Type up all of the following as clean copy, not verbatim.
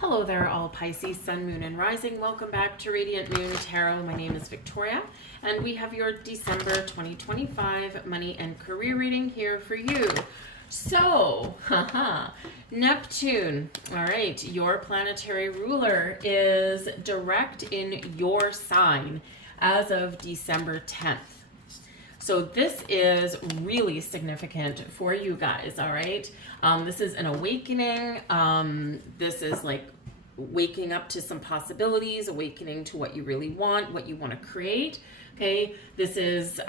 Hello there, all Pisces, Sun, Moon, and Rising. Welcome back to Radiant Moon Tarot. My name is Victoria, and we have your December 2025 money and career reading here for you. So, Neptune, all right, your planetary ruler is direct in your sign as of December 10th. So this is really significant for you guys, all right? This is an awakening. This is like waking up to some possibilities, awakening to what you really want, what you want to create, okay? This is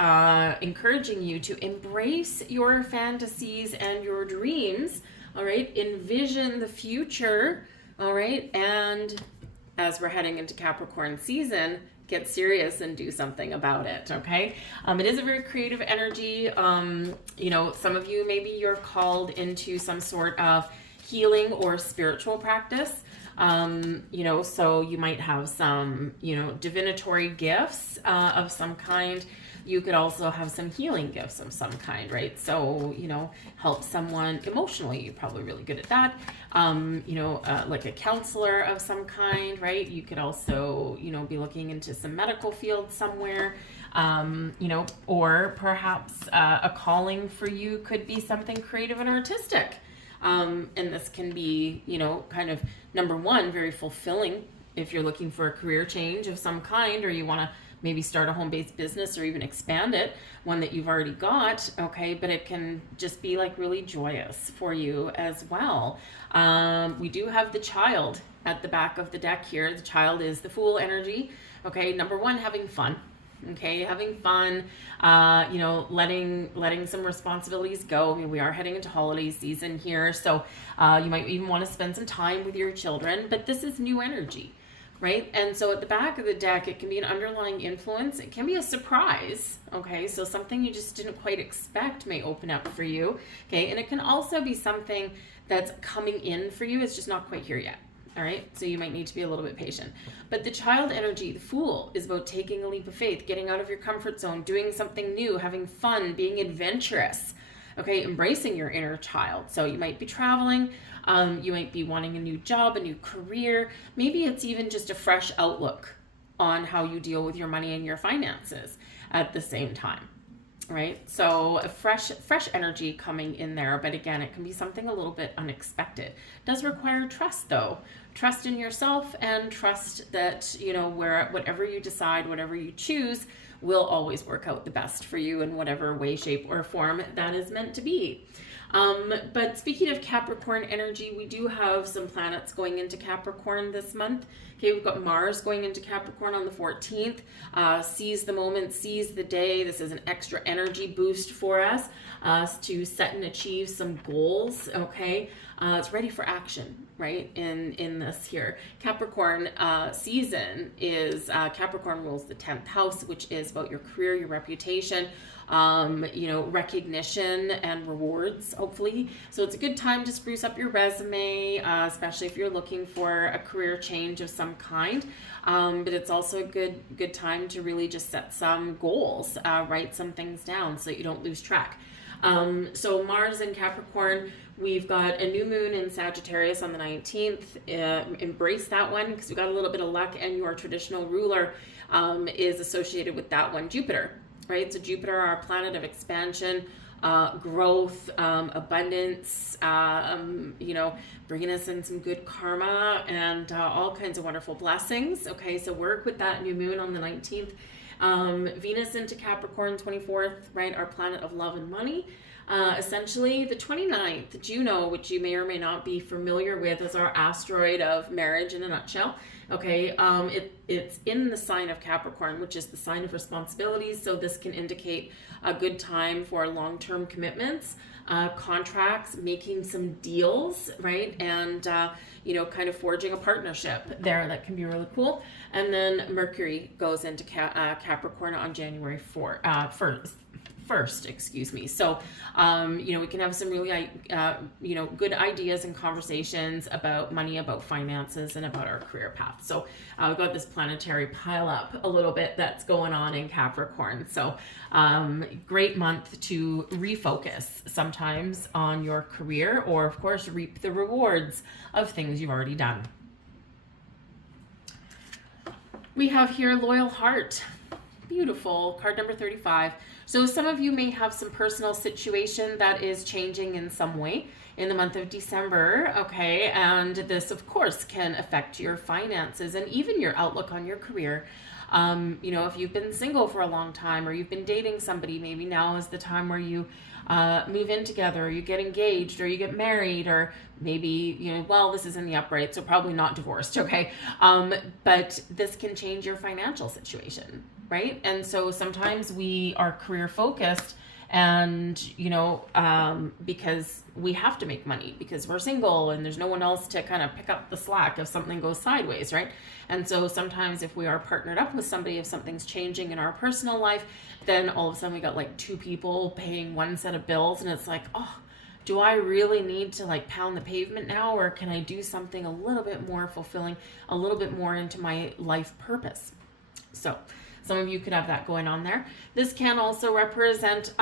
encouraging you to embrace your fantasies and your dreams, all right? Envision the future, all right? And as we're heading into Capricorn season, get serious and do something about it, okay? It is a very creative energy. You know, some of you, maybe you're called into some sort of healing or spiritual practice. You know, so you might have some, you know, divinatory gifts of some kind. You could also have some healing gifts of some kind, right? So, you know, help someone emotionally. You're probably really good at that. You know, like a counselor of some kind, right? You could also, you know, be looking into some medical field somewhere, you know, or perhaps a calling for you could be something creative and artistic. And this can be, you know, kind of number one, very fulfilling if you're looking for a career change of some kind, or you want to maybe start a home-based business or even expand it, one that you've already got, okay? But it can just be like really joyous for you as well. We do have the child at the back of the deck here. The child is the Fool energy, okay? Number one, having fun. Okay, having fun, you know, letting some responsibilities go. I mean, we are heading into holiday season here, so you might even want to spend some time with your children, but this is new energy, right? And so at the back of the deck, it can be an underlying influence. It can be a surprise, okay? So something you just didn't quite expect may open up for you, okay? And it can also be something that's coming in for you. It's just not quite here yet. All right, so you might need to be a little bit patient. But the child energy, the Fool, is about taking a leap of faith, getting out of your comfort zone, doing something new, having fun, being adventurous, okay, embracing your inner child. So you might be traveling, you might be wanting a new job, a new career. Maybe it's even just a fresh outlook on how you deal with your money and your finances at the same time. Right, so a fresh energy coming in there, but again, it can be something a little bit unexpected. It does require trust, though. Trust in yourself and trust that, you know, whatever you decide, whatever you choose, will always work out the best for you in whatever way, shape, or form that is meant to be. But speaking of Capricorn energy, we do have some planets going into Capricorn this month. Okay, we've got Mars going into Capricorn on the 14th. Seize the moment, seize the day. This is an extra energy boost for us to set and achieve some goals, okay? It's ready for action, right, in this here. Capricorn season is, Capricorn rules the 10th house, which is about your career, your reputation, you know, recognition and rewards, hopefully. So it's a good time to spruce up your resume, especially if you're looking for a career change of some kind. But it's also a good time to really just set some goals, write some things down so that you don't lose track. So Mars in Capricorn, we've got a new moon in Sagittarius on the 19th. Embrace that one because we got a little bit of luck, and your traditional ruler is associated with that one, Jupiter, right? So Jupiter, our planet of expansion, growth, abundance, you know, bringing us in some good karma and all kinds of wonderful blessings. Okay, so work with that new moon on the 19th. Venus into Capricorn 24th, right? Our planet of love and money. Essentially, the 29th, Juno, which you may or may not be familiar with, is our asteroid of marriage in a nutshell. Okay, it's in the sign of Capricorn, which is the sign of responsibilities. So this can indicate a good time for long-term commitments, contracts, making some deals, right? And, you know, kind of forging a partnership there that can be really cool. And then Mercury goes into Capricorn on January 1st, excuse me. So, you know, we can have some really, you know, good ideas and conversations about money, about finances, and about our career path. So we've got this planetary pile up a little bit that's going on in Capricorn. So great month to refocus sometimes on your career, or of course reap the rewards of things you've already done. We have here Loyal Heart. Beautiful. Card number 35. So some of you may have some personal situation that is changing in some way in the month of December, okay? And this, of course, can affect your finances and even your outlook on your career. You know, if you've been single for a long time or you've been dating somebody, maybe now is the time where you move in together, or you get engaged, or you get married, or maybe, you know, well, this is in the upright, so probably not divorced, okay? But this can change your financial situation, right? And so sometimes we are career focused and, you know, because we have to make money because we're single and there's no one else to kind of pick up the slack if something goes sideways, right? And so sometimes if we are partnered up with somebody, if something's changing in our personal life, then all of a sudden we got like two people paying one set of bills, and it's like, oh, do I really need to like pound the pavement now, or can I do something a little bit more fulfilling, a little bit more into my life purpose? So some of you could have that going on there. This can also represent,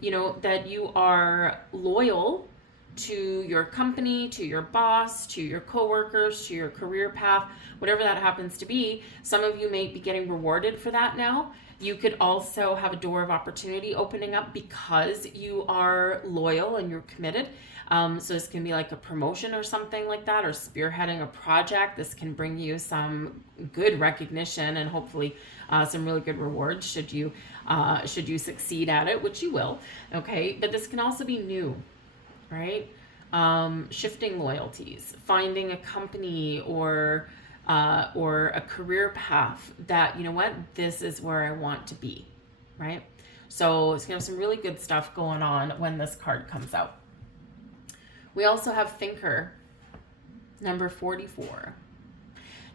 you know, that you are loyal to your company, to your boss, to your coworkers, to your career path, whatever that happens to be. Some of you may be getting rewarded for that now. You could also have a door of opportunity opening up because you are loyal and you're committed. So this can be like a promotion or something like that, or spearheading a project. This can bring you some good recognition and hopefully some really good rewards should you succeed at it, which you will. Okay, but this can also be new, right? Shifting loyalties, finding a company or a career path that, you know what, this is where I want to be, right? So it's going to have some really good stuff going on when this card comes out. We also have Thinker, number 44.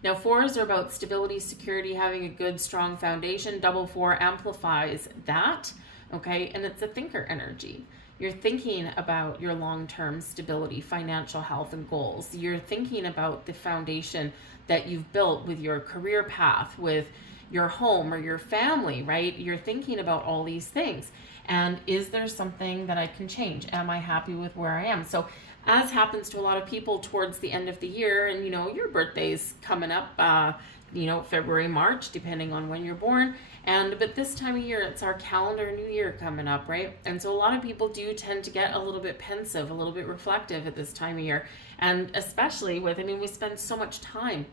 Now, 4s are about stability, security, having a good, strong foundation. Double 4 amplifies that, okay? And it's a thinker energy. You're thinking about your long-term stability, financial health, and goals. You're thinking about the foundation that you've built with your career path, with your home or your family, right? You're thinking about all these things. And is there something that I can change? Am I happy with where I am? So as happens to a lot of people towards the end of the year, and, you know, your birthday's coming up, you know, February, March, depending on when you're born. But this time of year, it's our calendar new year coming up, right? And so a lot of people do tend to get a little bit pensive, a little bit reflective at this time of year. And especially with, I mean, we spend so much time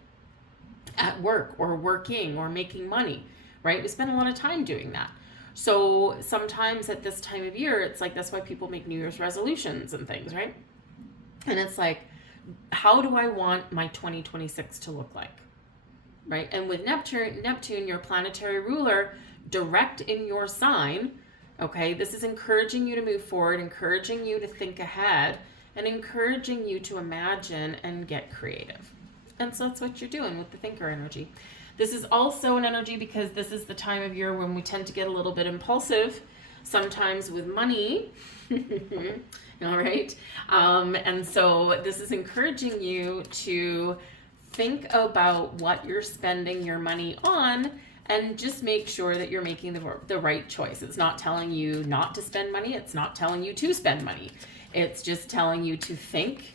at work or working or making money, right? We spend a lot of time doing that. So sometimes at this time of year, it's like, that's why people make New Year's resolutions and things, right? And it's like, how do I want my 2026 to look like? Right? And with Neptune, your planetary ruler, direct in your sign, okay, this is encouraging you to move forward, encouraging you to think ahead, and encouraging you to imagine and get creative. And so that's what you're doing with the thinker energy. This is also an energy because this is the time of year when we tend to get a little bit impulsive, sometimes with money. All right. And so this is encouraging you to think about what you're spending your money on and just make sure that you're making the right choice. It's not telling you not to spend money. It's not telling you to spend money. It's just telling you to think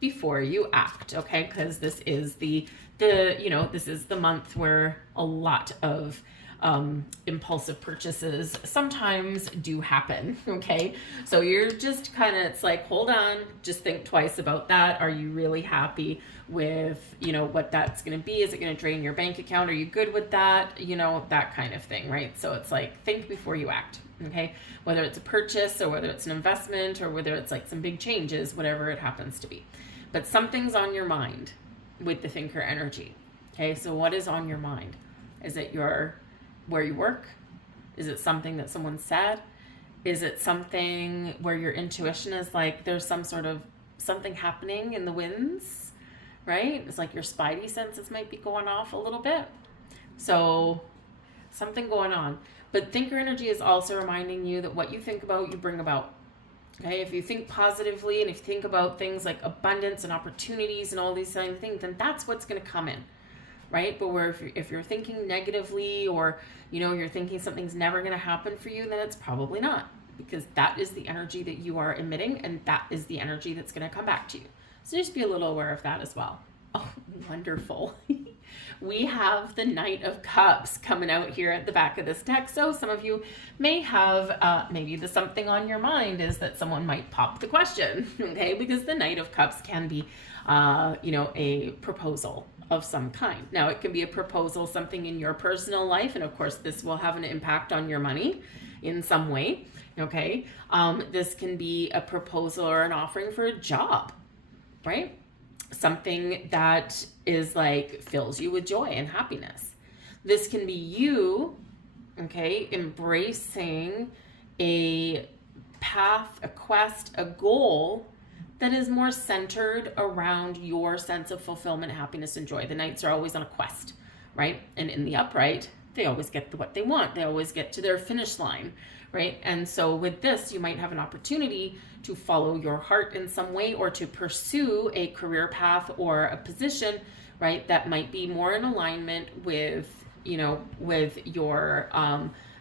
before you act, okay? Because this is this is the month where a lot of impulsive purchases sometimes do happen, okay? So you're just kind of, it's like, hold on, just think twice about that. Are you really happy with, you know, what that's going to be? Is it going to drain your bank account? Are you good with that? You know, that kind of thing, right? So it's like, think before you act, okay? Whether it's a purchase or whether it's an investment or whether it's like some big changes, whatever it happens to be. But something's on your mind with the thinker energy, okay? So what is on your mind? Is it where you work? Is it something that someone said? Is it something where your intuition is like, there's some sort of something happening in the winds, right? It's like your spidey senses might be going off a little bit. So something going on. But thinker energy is also reminding you that what you think about, you bring about. Okay, if you think positively and if you think about things like abundance and opportunities and all these kind of things, then that's what's going to come in. Right? But where if you're thinking negatively, or, you know, you're thinking something's never going to happen for you, then it's probably not, because that is the energy that you are emitting, and that is the energy that's going to come back to you. So just be a little aware of that as well. Oh, wonderful. We have the Knight of Cups coming out here at the back of this deck. So some of you may have, maybe the something on your mind is that someone might pop the question, okay? Because the Knight of Cups can be, a proposal of some kind. Now, it can be a proposal, something in your personal life, and of course, this will have an impact on your money in some way, okay? This can be a proposal or an offering for a job, right? Something that is like fills you with joy and happiness. This can be you, okay, embracing a path, a quest, a goal that is more centered around your sense of fulfillment, happiness, and joy. The Knights are always on a quest, right? And in the upright, they always get what they want. They always get to their finish line, right? And so with this, you might have an opportunity to follow your heart in some way, or to pursue a career path or a position, right, that might be more in alignment with, with your,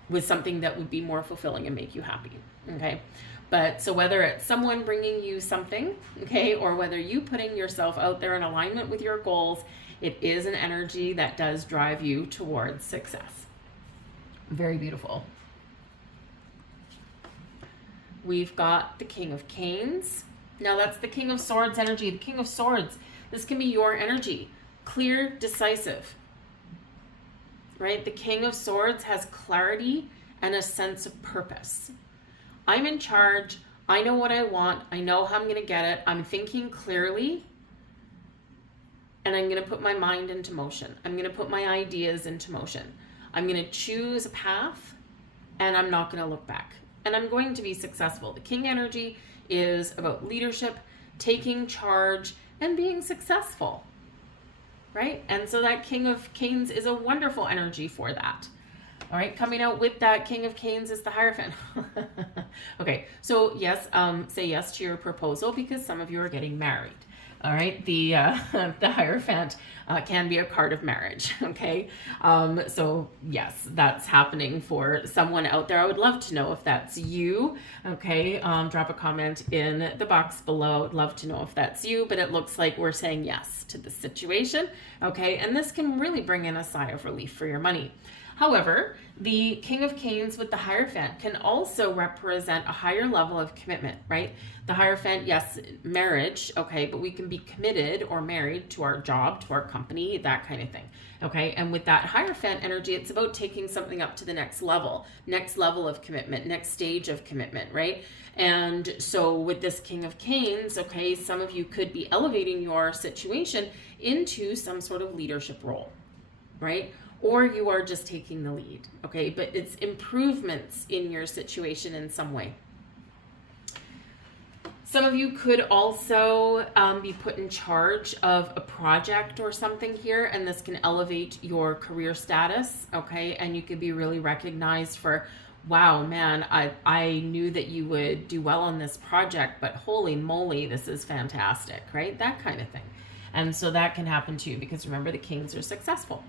with something that would be more fulfilling and make you happy, okay? But so whether it's someone bringing you something, okay, or whether you putting yourself out there in alignment with your goals, it is an energy that does drive you towards success. Very beautiful. We've got the King of Canes. Now that's the King of Swords energy. The King of Swords, this can be your energy. Clear, decisive, right? The King of Swords has clarity and a sense of purpose. I'm in charge. I know what I want. I know how I'm going to get it. I'm thinking clearly, and I'm going to put my mind into motion. I'm going to put my ideas into motion. I'm going to choose a path, and I'm not going to look back. And I'm going to be successful. The King energy is about leadership, taking charge, and being successful, right? And so that King of Canes is a wonderful energy for that. All right, coming out with that King of Canes is the Hierophant. Okay, so yes, say yes to your proposal, because some of you are getting married. All right, the Hierophant can be a card of marriage, okay? So yes, that's happening for someone out there. I would love to know if that's you, okay? Drop a comment in the box below. I'd love to know if that's you, but it looks like we're saying yes to the situation, okay? And this can really bring in a sigh of relief for your money. However, the King of Canes with the Hierophant can also represent a higher level of commitment, right? The Hierophant, yes, marriage, okay, but we can be committed or married to our job, to our company, that kind of thing, okay? And with that Hierophant energy, it's about taking something up to the next level of commitment, next stage of commitment, right? And so with this King of Canes, okay, some of you could be elevating your situation into some sort of leadership role, right? Or you are just taking the lead, okay? But it's improvements in your situation in some way. Some of you could also be put in charge of a project or something here, and this can elevate your career status, okay? And you could be really recognized for, wow, man, I knew that you would do well on this project, but holy moly, this is fantastic, right? That kind of thing. And so that can happen too, because remember, the Kings are successful.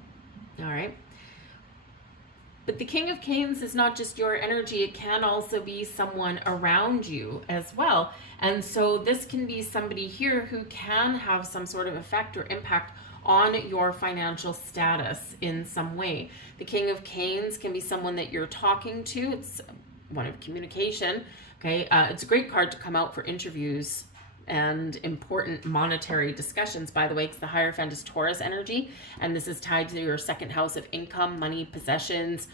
All right. But the King of Canes is not just your energy. It can also be someone around you as well. And so this can be somebody here who can have some sort of effect or impact on your financial status in some way. The King of Canes can be someone that you're talking to. It's one of communication. Okay. It's a great card to come out for interviews and important monetary discussions, by the way, because the Hierophant is Taurus energy, and this is tied to your second house of income, money, possessions,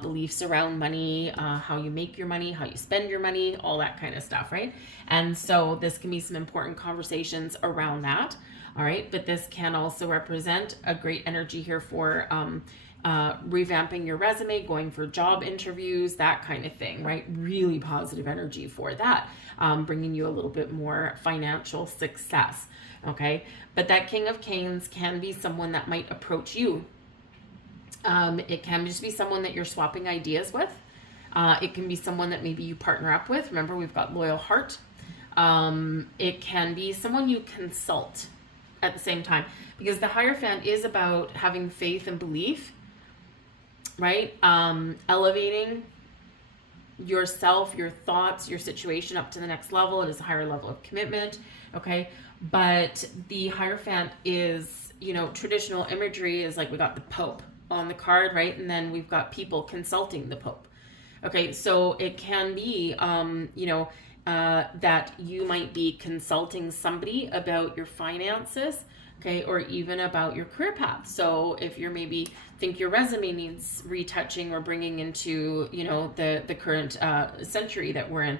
beliefs around money, how you make your money, how you spend your money, all that kind of stuff, right? And so this can be some important conversations around that, all right? But this can also represent a great energy here for revamping your resume, going for job interviews, that kind of thing, right? Really positive energy for that, bringing you a little bit more financial success, okay? But that King of Canes can be someone that might approach you. It can just be someone that you're swapping ideas with. It can be someone that maybe you partner up with. Remember, we've got loyal heart. It can be someone you consult at the same time, because the Hierophant is about having faith and belief, right? Elevating yourself, your thoughts, your situation up to the next level. It is a higher level of commitment, okay? But the Hierophant is you know, traditional imagery is like we got the Pope on the card, right? And then we've got people consulting the Pope. Okay, so it can be, you know, that you might be consulting somebody about your finances, okay, or even about your career path. So if you're maybe think your resume needs retouching or bringing into, you know, the current century that we're in,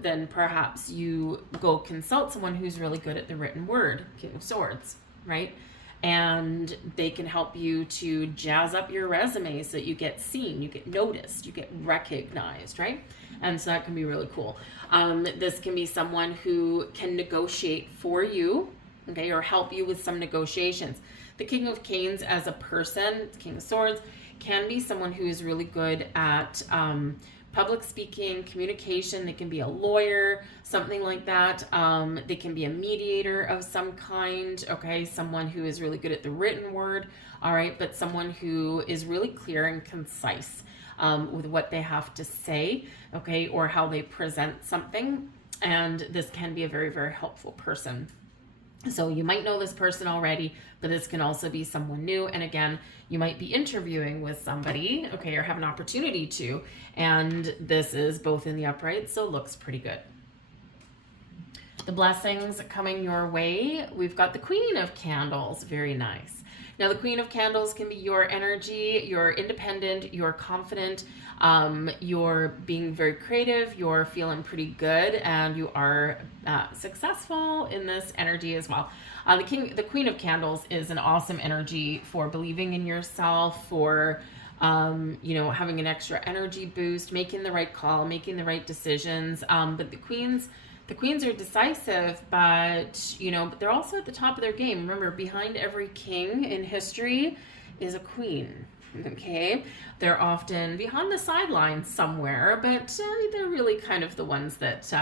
then perhaps you go consult someone who's really good at the written word, King of Swords, right? And they can help you to jazz up your resume so that you get seen, you get noticed, you get recognized, right? And so that can be really cool. This can be someone who can negotiate for you, okay, or help you with some negotiations. The King of Canes as a person, King of Swords, can be someone who is really good at public speaking, communication. They can be a lawyer, something like that. They can be a mediator of some kind, okay? Someone who is really good at the written word, all right? But someone who is really clear and concise with what they have to say, okay? Or how they present something. And this can be a very, very helpful person. So you might know this person already, but this can also be someone new. And again, you might be interviewing with somebody, okay, or have an opportunity to, and this is both in the upright, so it looks pretty good. The blessings coming your way, we've got the Queen of Candles, very nice. Now the Queen of Candles can be your energy, you're independent, you're confident, you're being very creative, you're feeling pretty good, and you are successful in this energy as well. The Queen of Candles is an awesome energy for believing in yourself, for you know, having an extra energy boost, making the right call, making the right decisions. But the queens are decisive, but you know, but they're also at the top of their game. Remember, behind every king in history is a queen. Okay, they're often behind the sidelines somewhere, but they're really kind of the ones that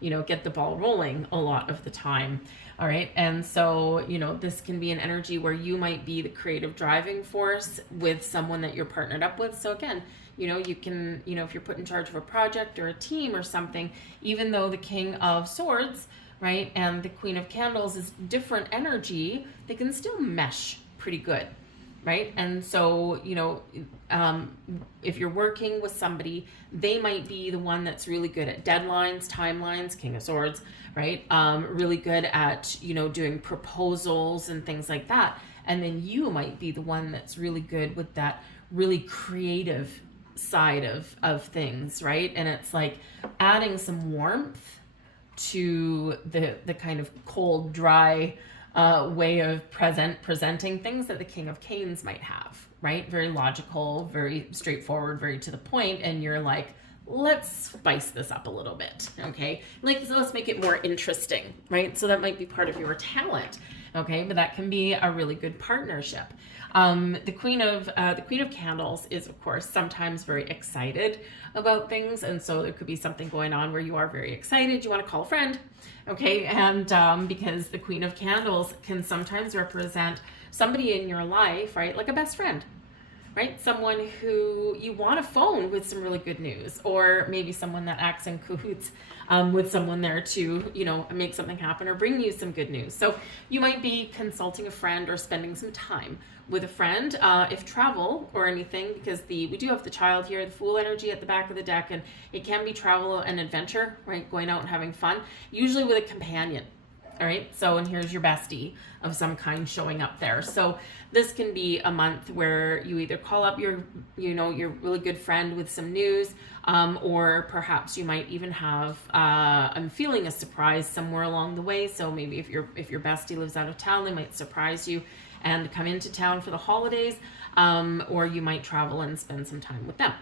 you know, get the ball rolling a lot of the time. All right, and so you know, this can be an energy where you might be the creative driving force with someone that you're partnered up with. So again, you know, you can, you know, if you're put in charge of a project or a team or something, even though the King of Swords, right, and the Queen of Candles is different energy, they can still mesh pretty good, right? And so, you know, if you're working with somebody, they might be the one that's really good at deadlines, timelines, King of Swords, right? Really good at, you know, doing proposals and things like that. And then you might be the one that's really good with that really creative side of things, right? And it's like adding some warmth to the kind of cold, dry way of presenting things that the King of Canes might have, right? Very logical, very straightforward, very to the point, and you're like, let's spice this up a little bit, okay? Like, so let's make it more interesting, right? So that might be part of your talent, okay? But that can be a really good partnership. The Queen of Candles is, of course, sometimes very excited about things, and so there could be something going on where you are very excited, you want to call a friend, okay? And because the Queen of Candles can sometimes represent somebody in your life, right? Like a best friend, right? Someone who you want to phone with some really good news, or maybe someone that acts in cahoots with someone there to, you know, make something happen or bring you some good news. So you might be consulting a friend or spending some time with a friend, if travel or anything, because we do have the Child here, the Fool energy at the back of the deck, and it can be travel and adventure, right? Going out and having fun, usually with a companion. All right, so, and here's your bestie of some kind showing up there. So this can be a month where you either call up your really good friend with some news, or perhaps you might even have, I'm feeling a surprise somewhere along the way. So maybe if your bestie lives out of town, they might surprise you and come into town for the holidays, or you might travel and spend some time with them.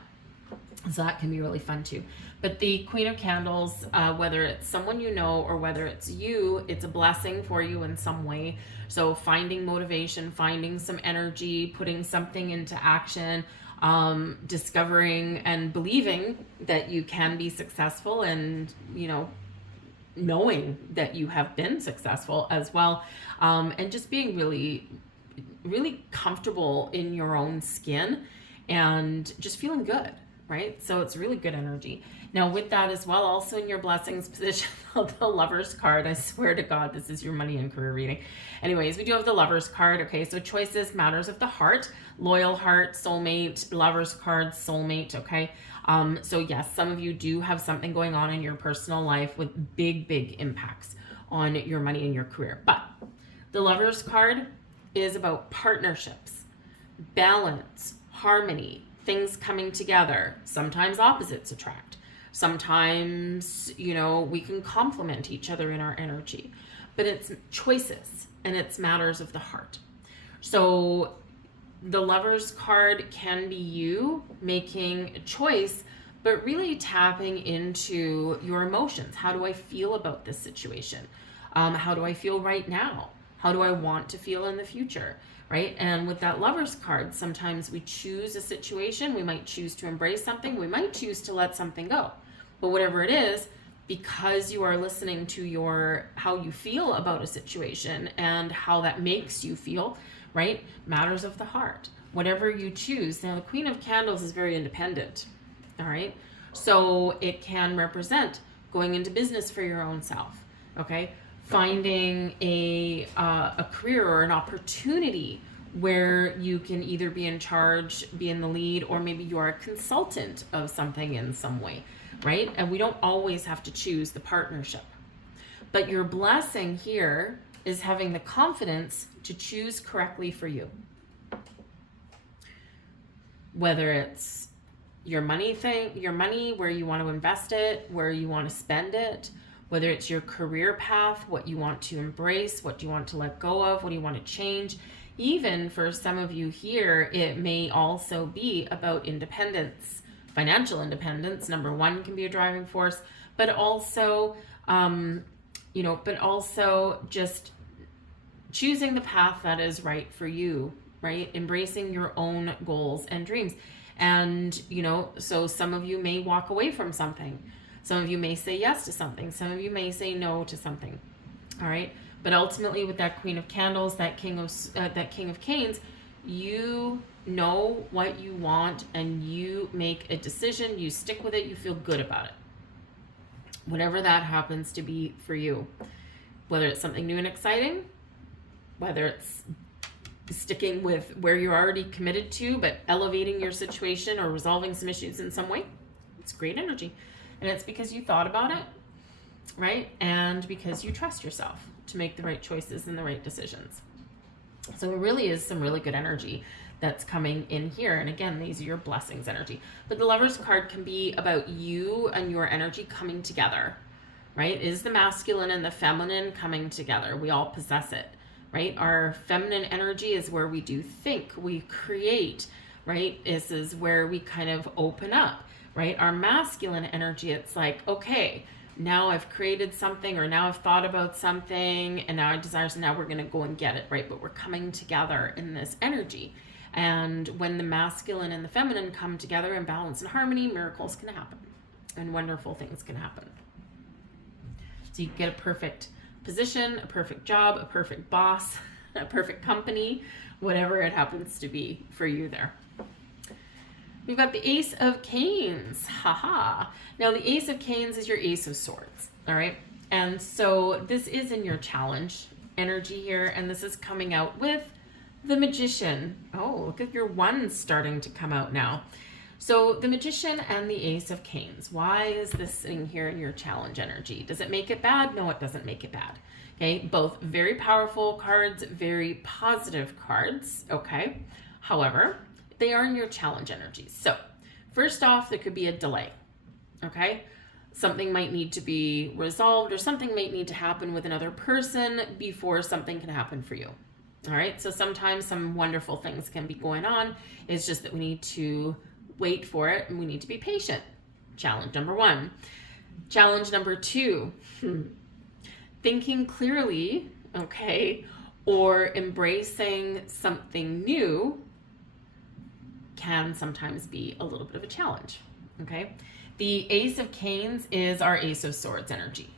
So that can be really fun too. But the Queen of Candles, whether it's someone you know or whether it's you, it's a blessing for you in some way. So finding motivation, finding some energy, putting something into action, discovering and believing that you can be successful, and, you know, knowing that you have been successful as well, and just being really, really comfortable in your own skin and just feeling good. right? So it's really good energy. Now with that as well, also in your blessings position, the Lovers card, I swear to God, this is your money and career reading. Anyways, we do have the Lovers card. Okay, so choices, matters of the heart, loyal heart, soulmate, Lovers card, soulmate, okay? So yes, some of you do have something going on in your personal life with big impacts on your money and your career. But the Lovers card is about partnerships, balance, harmony, things coming together. Sometimes opposites attract. Sometimes, you know, we can complement each other in our energy. But it's choices and it's matters of the heart. So the Lovers card can be you making a choice, but really tapping into your emotions. How do I feel about this situation? How do I feel right now? How do I want to feel in the future, right? And with that Lovers card, sometimes we choose a situation. We might choose to embrace something. We might choose to let something go. But whatever it is, because you are listening to how you feel about a situation and how that makes you feel, right? Matters of the heart. Whatever you choose. Now, the Queen of Candles is very independent, all right? So it can represent going into business for your own self, okay? Finding a career or an opportunity where you can either be in charge, be in the lead, or maybe you are a consultant of something in some way, right? And we don't always have to choose the partnership. But your blessing here is having the confidence to choose correctly for you. Whether it's your money, where you want to invest it, where you want to spend it, whether it's your career path, what you want to embrace, what you want to let go of, what do you want to change. Even for some of you here, it may also be about independence, financial independence. Number one can be a driving force, but also, just choosing the path that is right for you, right? Embracing your own goals and dreams. And, so some of you may walk away from something. Some of you may say yes to something. Some of you may say no to something. All right. But ultimately, with that Queen of Candles, that King of Canes, you know what you want and you make a decision. You stick with it. You feel good about it. Whatever that happens to be for you, whether it's something new and exciting, whether it's sticking with where you're already committed to, but elevating your situation or resolving some issues in some way, it's great energy. And it's because you thought about it, right? And because you trust yourself to make the right choices and the right decisions. So it really is some really good energy that's coming in here. And again, these are your blessings energy. But the Lovers card can be about you and your energy coming together, right? It is the masculine and the feminine coming together. We all possess it, right? Our feminine energy is where we do think, we create, right? This is where we kind of open up. Right? Our masculine energy, it's like, okay, now I've created something, or now I've thought about something, and now I desire, so now we're going to go and get it, right? But we're coming together in this energy. And when the masculine and the feminine come together in balance and harmony, miracles can happen and wonderful things can happen. So you get a perfect position, a perfect job, a perfect boss, a perfect company, whatever it happens to be for you there. We've got the Ace of Canes. Haha. Now the Ace of Canes is your Ace of Swords. All right. And so this is in your challenge energy here. And this is coming out with the Magician. Oh, look at your ones starting to come out now. So the Magician and the Ace of Canes. Why is this sitting here in your challenge energy? Does it make it bad? No, it doesn't make it bad. Okay. Both very powerful cards, very positive cards. Okay. However, they are in your challenge energies. So first off, there could be a delay, okay? Something might need to be resolved, or something might need to happen with another person before something can happen for you, all right? So sometimes some wonderful things can be going on. It's just that we need to wait for it, and we need to be patient. Challenge number one. Challenge number two, thinking clearly, okay, or embracing something new can sometimes be a little bit of a challenge, okay? The Ace of Canes is our Ace of Swords energy.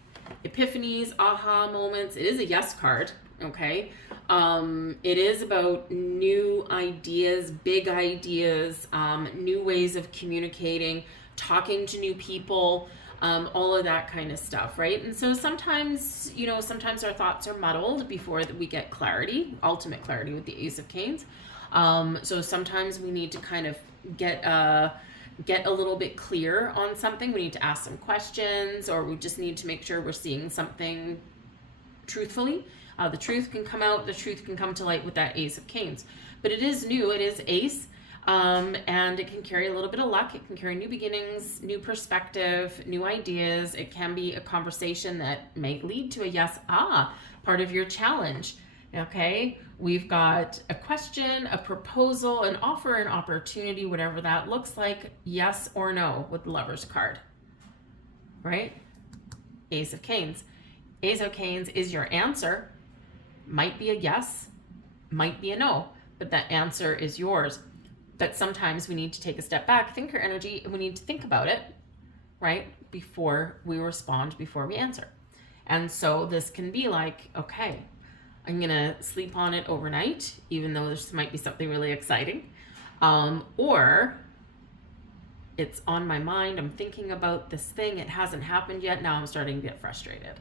Epiphanies, aha moments. It is a yes card, okay? It is about new ideas, big ideas, new ways of communicating, talking to new people, all of that kind of stuff, right? And so sometimes, sometimes our thoughts are muddled before we get clarity, ultimate clarity with the Ace of Canes. So sometimes we need to kind of get a little bit clear on something. We need to ask some questions, or we just need to make sure we're seeing something truthfully. The truth can come out, the truth can come to light with that Ace of Canes. But it is new, it is Ace, and it can carry a little bit of luck. It can carry new beginnings, new perspective, new ideas. It can be a conversation that may lead to a yes, part of your challenge. Okay, we've got a question, a proposal, an offer, an opportunity, whatever that looks like, yes or no with the Lover's card, right? Ace of Canes. Ace of Canes is your answer. Might be a yes, might be a no, but that answer is yours. But sometimes we need to take a step back, think our energy, and we need to think about it, right? Before we respond, before we answer. And so this can be like, okay, I'm going to sleep on it overnight, even though this might be something really exciting. Or it's on my mind. I'm thinking about this thing. It hasn't happened yet. Now I'm starting to get frustrated.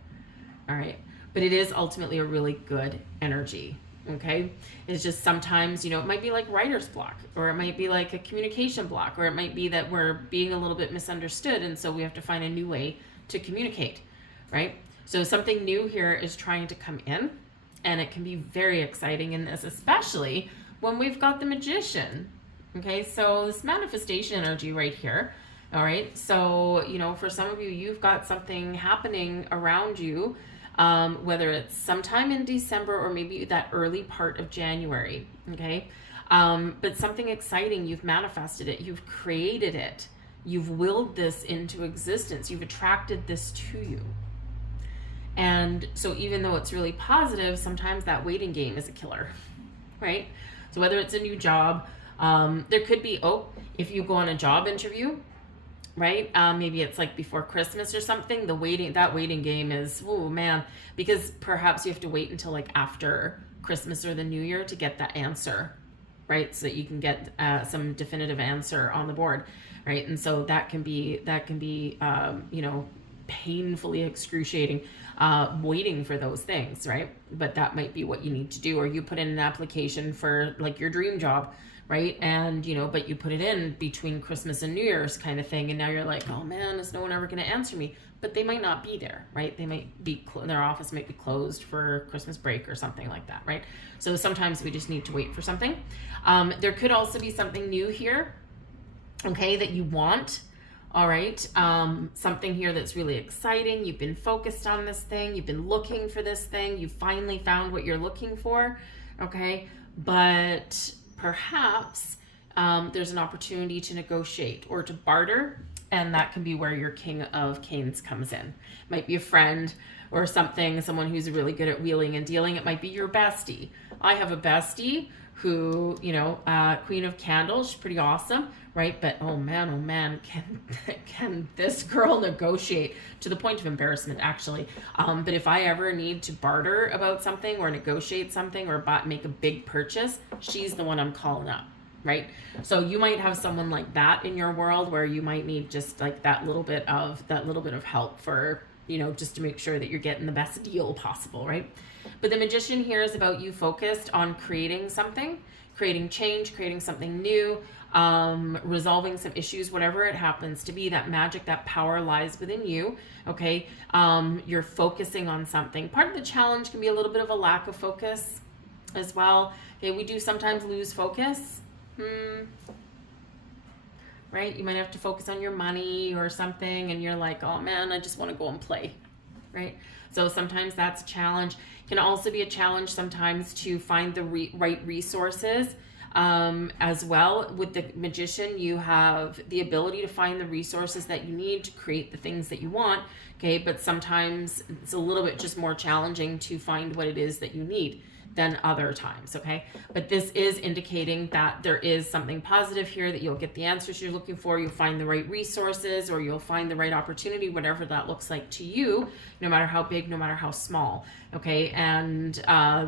All right. But it is ultimately a really good energy. Okay. It's just sometimes, it might be like writer's block, or it might be like a communication block, or it might be that we're being a little bit misunderstood. And so we have to find a new way to communicate. Right. So something new here is trying to come in. And it can be very exciting in this, especially when we've got the Magician. Okay, so this manifestation energy right here. All right, so, for some of you, you've got something happening around you, whether it's sometime in December or maybe that early part of January. Okay, but something exciting, you've manifested it, you've created it, you've willed this into existence, you've attracted this to you. And so even though it's really positive, sometimes that waiting game is a killer, right? So whether it's a new job, there could be, if you go on a job interview, right? Maybe it's like before Christmas or something, that waiting game is, oh man, because perhaps you have to wait until like after Christmas or the New Year to get that answer, right? So that you can get some definitive answer on the board, right? And so that can be painfully excruciating, waiting for those things, right? But that might be what you need to do. Or you put in an application for like your dream job, right? And, but you put it in between Christmas and New Year's kind of thing. And now you're like, oh man, is no one ever going to answer me? But they might not be there, right? They might be, their office might be closed for Christmas break or something like that, right? So sometimes we just need to wait for something. There could also be something new here, okay, that you want. All right, something here that's really exciting. You've been focused on this thing. You've been looking for this thing. You finally found what you're looking for, okay? But perhaps there's an opportunity to negotiate or to barter, and that can be where your King of Canes comes in. It might be a friend or something, someone who's really good at wheeling and dealing. It might be your bestie. I have a bestie who, Queen of Candles, she's pretty awesome, right? But oh man, can this girl negotiate to the point of embarrassment, actually. But if I ever need to barter about something or negotiate something or make a big purchase, she's the one I'm calling up, right? So you might have someone like that in your world where you might need just like that little bit of help for, just to make sure that you're getting the best deal possible, right? But the Magician here is about you focused on creating something, creating change, creating something new, resolving some issues, whatever it happens to be. That magic, that power lies within you, okay? You're focusing on something. Part of the challenge can be a little bit of a lack of focus as well. Okay, we do sometimes lose focus. Right? You might have to focus on your money or something, and you're like, oh man, I just want to go and play, right? So sometimes that's a challenge. Can also be a challenge sometimes to find the right resources as well. With the Magician, you have the ability to find the resources that you need to create the things that you want, okay? But sometimes it's a little bit just more challenging to find what it is that you need. than other times, okay? But this is indicating that there is something positive here, that you'll get the answers you're looking for, you'll find the right resources, or you'll find the right opportunity, whatever that looks like to you, no matter how big, no matter how small, okay? And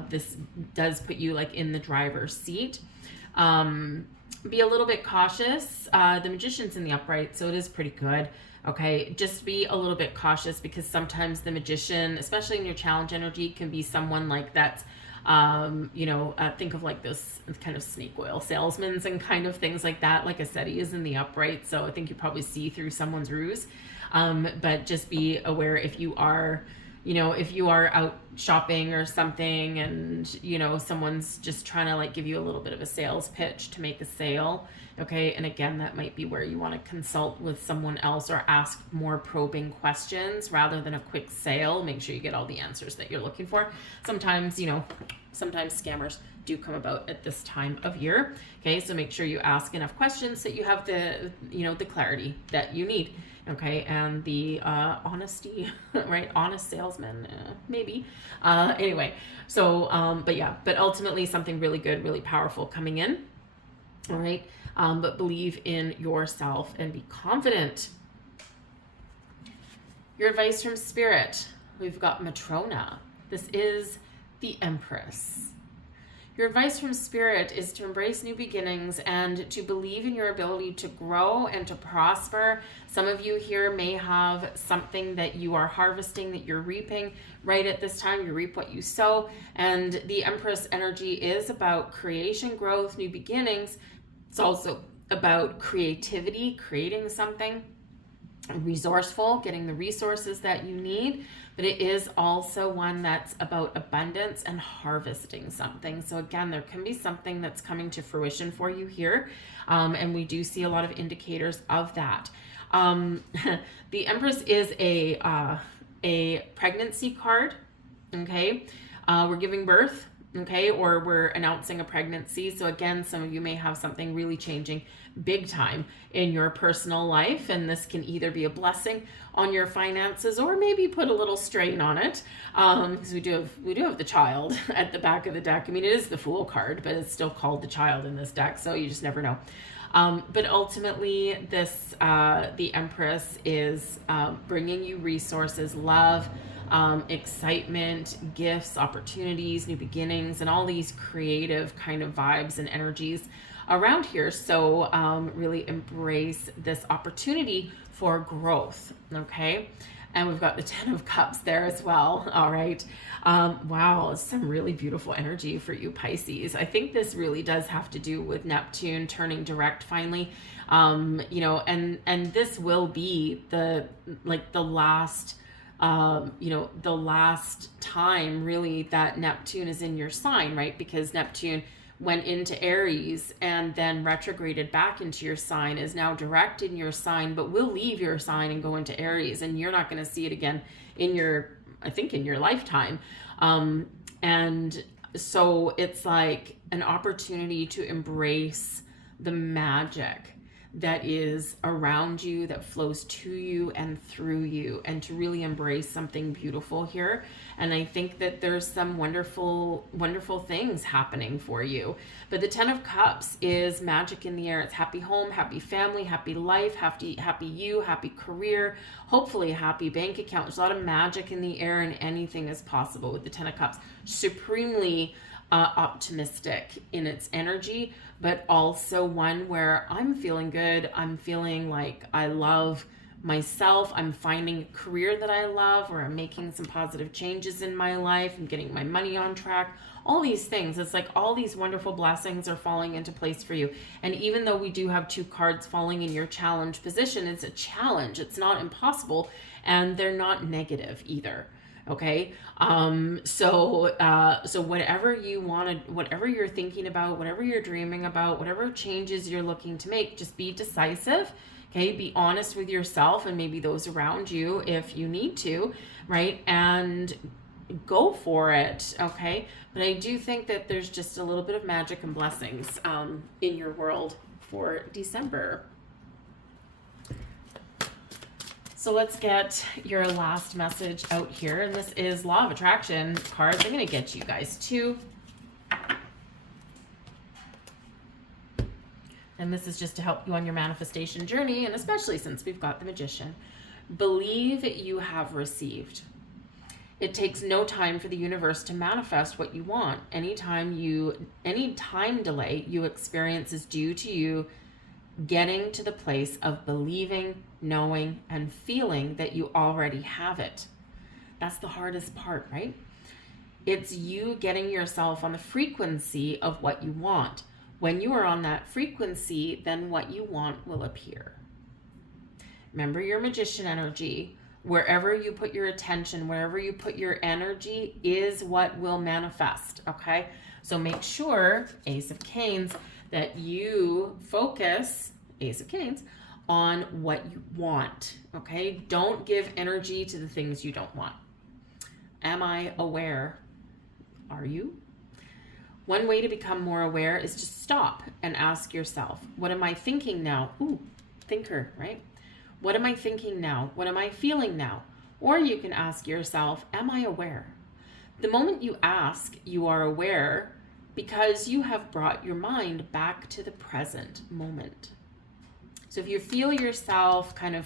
this does put you like in the driver's seat. Be a little bit cautious. The Magician's in the upright, so it is pretty good. Okay, just be a little bit cautious, because sometimes the Magician, especially in your challenge energy, can be someone like that's, think of like this kind of snake oil salesmen and kind of things like that. Like I said, he is in the upright, so I think you probably see through someone's ruse. But just be aware if you are out shopping or something and, someone's just trying to like give you a little bit of a sales pitch to make a sale. Okay. And again, that might be where you want to consult with someone else or ask more probing questions rather than a quick sale. Make sure you get all the answers that you're looking for. Sometimes scammers do come about at this time of year. Okay. So make sure you ask enough questions that you have the clarity that you need. Okay, and the honesty, right? Honest salesman, maybe. Anyway, so, but ultimately something really good, really powerful coming in. All right, but believe in yourself and be confident. Your advice from Spirit. We've got Matrona. This is the Empress. Your advice from Spirit is to embrace new beginnings and to believe in your ability to grow and to prosper. Some of you here may have something that you are harvesting, that you're reaping right at this time. You reap what you sow. And the Empress energy is about creation, growth, new beginnings. It's also about creativity, creating something, resourceful, getting the resources that you need. But it is also one that's about abundance and harvesting something. So again, there can be something that's coming to fruition for you here. And we do see a lot of indicators of that. The Empress is a pregnancy card. Okay. We're giving birth. Okay. Or we're announcing a pregnancy. So again, some of you may have something really changing big time in your personal life, and this can either be a blessing on your finances or maybe put a little strain on it, because we do have the Child at the back of the deck. I mean, it is the Fool card, but it's still called the Child in this deck, so you just never know. But ultimately, this the Empress is bringing you resources, love, excitement, gifts, opportunities, new beginnings, and all these creative kind of vibes and energies around here. So really embrace this opportunity for growth. Okay. And we've got the 10 of Cups there as well. All right. Wow. Some really beautiful energy for you, Pisces. I think this really does have to do with Neptune turning direct finally. And this will be the last time really that Neptune is in your sign, right? Because Neptune went into Aries and then retrograded back into your sign, is now direct in your sign, but will leave your sign and go into Aries, and you're not going to see it again in your lifetime. And so it's like an opportunity to embrace the magic that is around you, that flows to you and through you, and to really embrace something beautiful here. And I think that there's some wonderful, wonderful things happening for you. But the 10 of Cups is magic in the air. It's happy home, happy family, happy life, happy you, happy career, hopefully happy bank account. There's a lot of magic in the air, and anything is possible with the 10 of Cups. Supremely optimistic in its energy, but also one where I'm feeling good. I'm feeling like I love myself. I'm finding a career that I love, or I'm making some positive changes in my life. I'm getting my money on track. All these things. It's like all these wonderful blessings are falling into place for you. And even though we do have 2 cards falling in your challenge position, it's a challenge. It's not impossible, and they're not negative either. Okay. So whatever you want to, whatever you're thinking about, whatever you're dreaming about, whatever changes you're looking to make, just be decisive. Okay. Be honest with yourself and maybe those around you if you need to, right? And go for it. Okay. But I do think that there's just a little bit of magic and blessings, in your world for December. So let's get your last message out here. And this is Law of Attraction cards. I'm going to get you guys 2. and this is just to help you on your manifestation journey, and especially since we've got the Magician, believe you have received. It takes no time for the universe to manifest what you want. Any time delay you experience is due to you getting to the place of believing, knowing, and feeling that you already have it. That's the hardest part, right? It's you getting yourself on the frequency of what you want. When you are on that frequency, then what you want will appear. Remember your Magician energy. Wherever you put your attention, wherever you put your energy is what will manifest, okay? So make sure, Ace of Canes, that you focus, Ace of Canes, on what you want, okay? Don't give energy to the things you don't want. Am I aware? Are you? One way to become more aware is to stop and ask yourself, what am I thinking now? Ooh, thinker, right? What am I thinking now? What am I feeling now? Or you can ask yourself, am I aware? The moment you ask, you are aware because you have brought your mind back to the present moment. So if you feel yourself kind of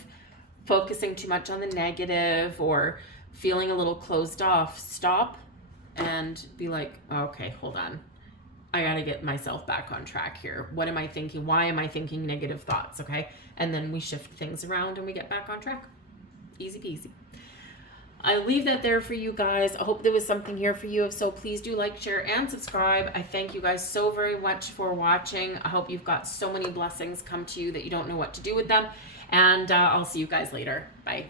focusing too much on the negative or feeling a little closed off, stop and be like, okay, hold on. I got to get myself back on track here. What am I thinking? Why am I thinking negative thoughts? Okay. And then we shift things around and we get back on track. Easy peasy. I leave that there for you guys. I hope there was something here for you. If so, please do like, share, and subscribe. I thank you guys so very much for watching. I hope you've got so many blessings come to you that you don't know what to do with them. And I'll see you guys later. Bye.